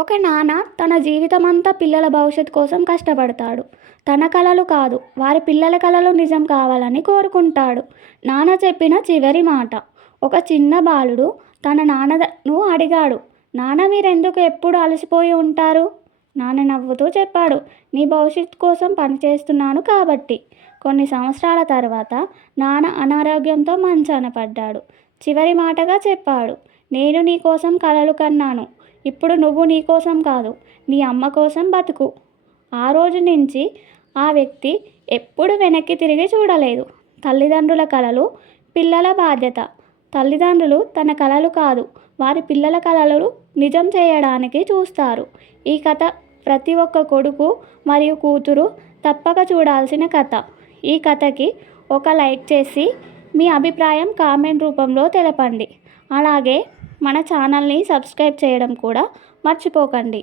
ఒక నాన్న తన జీవితమంతా పిల్లల భవిష్యత్తు కోసం కష్టపడతాడు. తన కలలు కాదు, వారి పిల్లల కలలు నిజం కావాలని కోరుకుంటాడు. నాన్న చెప్పిన చివరి మాట. ఒక చిన్న బాలుడు తన నాన్నను అడిగాడు, నాన్న మీరెందుకు ఎప్పుడు అలసిపోయి ఉంటారు? నాన్న నవ్వుతూ చెప్పాడు, నీ భవిష్యత్తు కోసం పనిచేస్తున్నాను కాబట్టి. కొన్ని సంవత్సరాల తర్వాత నాన్న అనారోగ్యంతో మంచాన పడ్డాడు. చివరి మాటగా చెప్పాడు, నేను నీ కోసం కలలు కన్నాను. ఇప్పుడు నువ్వు నీ కోసం కాదు, నీ అమ్మ కోసం బతుకు. ఆ రోజు నుంచి ఆ వ్యక్తి ఎప్పుడు వెనక్కి తిరిగి చూడలేదు. తల్లిదండ్రుల కలలు పిల్లల బాధ్యత. తల్లిదండ్రులు తన కలలు కాదు, వారి పిల్లల కలలు నిజం చేయడానికి చూస్తారు. ఈ కథ ప్రతి ఒక్క కొడుకు మరియు కూతురు తప్పక చూడాల్సిన కథ. ఈ కథకి ఒక లైక్ చేసి మీ అభిప్రాయం కామెంట్ రూపంలో తెలపండి. అలాగే మన ఛానల్ని సబ్స్క్రైబ్ చేయడం కూడా మర్చిపోకండి.